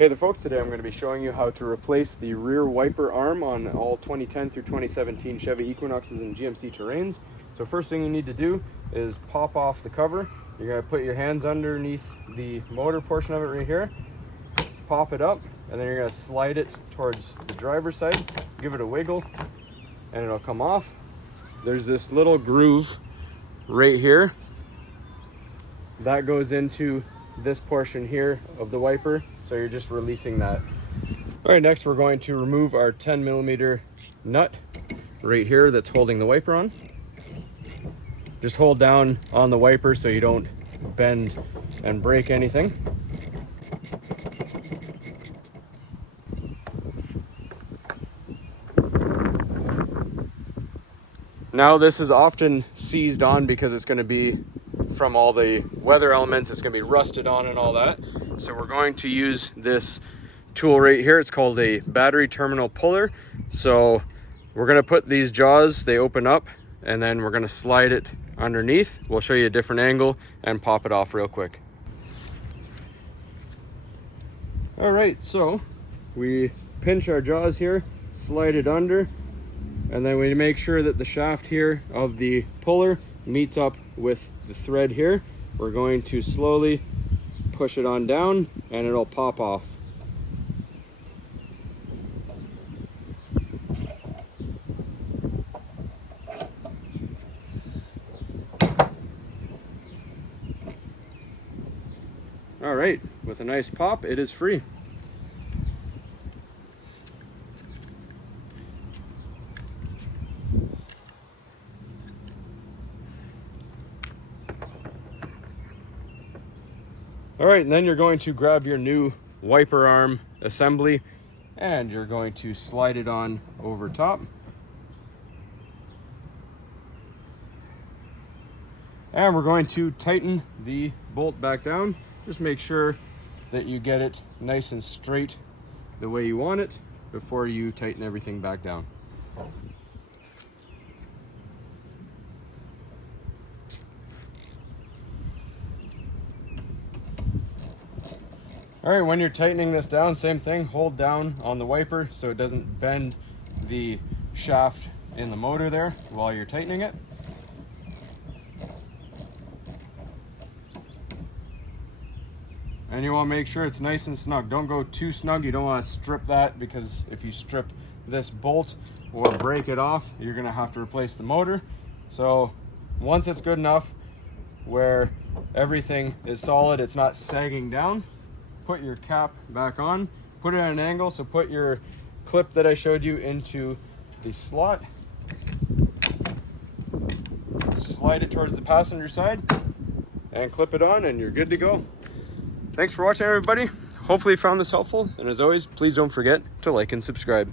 Hey there folks, today I'm going to be showing you how to replace the rear wiper arm on all 2010 through 2017 Chevy Equinoxes and GMC Terrains. So first thing you need to do is pop off the cover. You're going to put your hands underneath the motor portion of it right here, pop it up, and then you're going to slide it towards the driver's side, give it a wiggle, and it'll come off. There's this little groove right here that goes into this portion here of the wiper, so you're just releasing that. All right, next we're going to remove our 10mm nut right here that's holding the wiper on. Just hold down on the wiper so you don't bend and break anything. Now this is often seized on because it's going to be from all the weather elements, it's going to be rusted on and all that. So we're going to use this tool right here. It's called a battery terminal puller. So we're going to put these jaws, they open up, and then we're going to slide it underneath. We'll show you a different angle and pop it off real quick. All right, so we pinch our jaws here, slide it under, and then we make sure that the shaft here of the puller meets up with the thread here. We're going to slowly push it on down and it'll pop off. All right, with a nice pop, it is free. All right, and then you're going to grab your new wiper arm assembly and you're going to slide it on over top. And we're going to tighten the bolt back down. Just make sure that you get it nice and straight the way you want it before you tighten everything back down. All right, when you're tightening this down, same thing, hold down on the wiper so it doesn't bend the shaft in the motor there while you're tightening it. And you want to make sure it's nice and snug. Don't go too snug. You don't want to strip that, because if you strip this bolt or break it off, you're going to have to replace the motor. So once it's good enough where everything is solid, it's not sagging down, put your cap back on, put it at an angle, so put your clip that I showed you into the slot, slide it towards the passenger side, and clip it on, and you're good to go. Thanks for watching, everybody. Hopefully you found this helpful, and as always, please don't forget to like and subscribe.